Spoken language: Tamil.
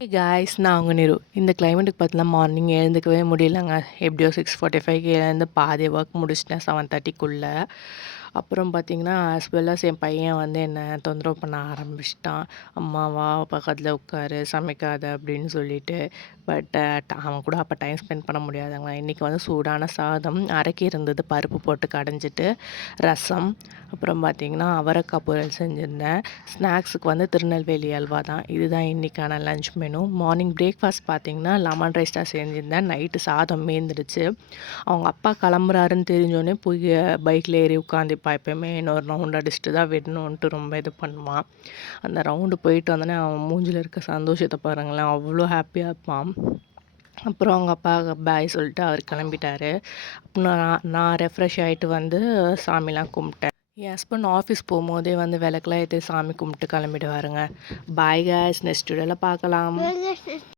ஹே காய்ஸ், நான் உங்க நிரு. இந்த கிளைமேட்டுக்கு பார்த்தீங்கன்னா மார்னிங் எழுந்துக்கவே முடியலங்க. எப்படியோ 6:45க்கு எழுந்து பாதி ஒர்க் முடிச்சிட்டேன் 7:30க்குள்ள. அப்புறம் பார்த்தீங்கன்னா, ஆஸ் வெல் அஸ் என் பையன் வந்து என்ன தொந்தரவு பண்ண ஆரம்பிச்சுட்டான். "அம்மா வா பக்கத்துல உட்காரு, சமைக்காத" அப்படின்னு சொல்லிட்டு. பட் அவன் கூட அப்போ டைம் ஸ்பெண்ட் பண்ண முடியாதுங்க. இன்றைக்கி வந்து சூடான சாதம், அரைக்கி இருந்தது பருப்பு போட்டு கடைஞ்சிட்டு, ரசம், அப்புறம் பார்த்தீங்கன்னா அவரைக்காய் பொரியல் செஞ்சுருந்தேன். ஸ்நாக்ஸுக்கு வந்து திருநெல்வேலி அல்வா தான். இதுதான் இன்றைக்கான லஞ்ச் மெனு. மார்னிங் பிரேக்ஃபாஸ்ட் பார்த்தீங்கன்னா லெமன் ரைஸ் தான் செஞ்சுருந்தேன். நைட்டு சாதம் மீந்துடுச்சு. அவங்க அப்பா கிளம்புறாருன்னு தெரிஞ்சோடனே போய் பைக்கில் ஏறி உட்காந்துப்பான். எப்பயுமே இன்னொரு ரவுண்ட் அடிச்சுட்டு தான் விடணுன்ட்டு ரொம்ப இது பண்ணுவான். அந்த ரவுண்டு போயிட்டு வந்தோடனே அவன் மூஞ்சில் இருக்க சந்தோஷத்தை பாருங்களேன், அவ்வளோ ஹாப்பியாக இருப்பான். அப்புறம் அவங்க அப்பா பாய் சொல்லிட்டு அவர் கிளம்பிட்டாரு. நான் நான் ரெஃப்ரெஷ் ஆகிட்டு வந்து சாமிலாம் கும்பிட்டேன். என் ஹஸ்பண்ட் ஆஃபீஸ் போகும்போதே வந்து விளக்குலாம் ஏற்றி சாமி கும்பிட்டு கிளம்பிடுவாருங்க. பாய் காய்ஸ், நெக்ஸ்ட் வீடியோவில் பார்க்கலாம்.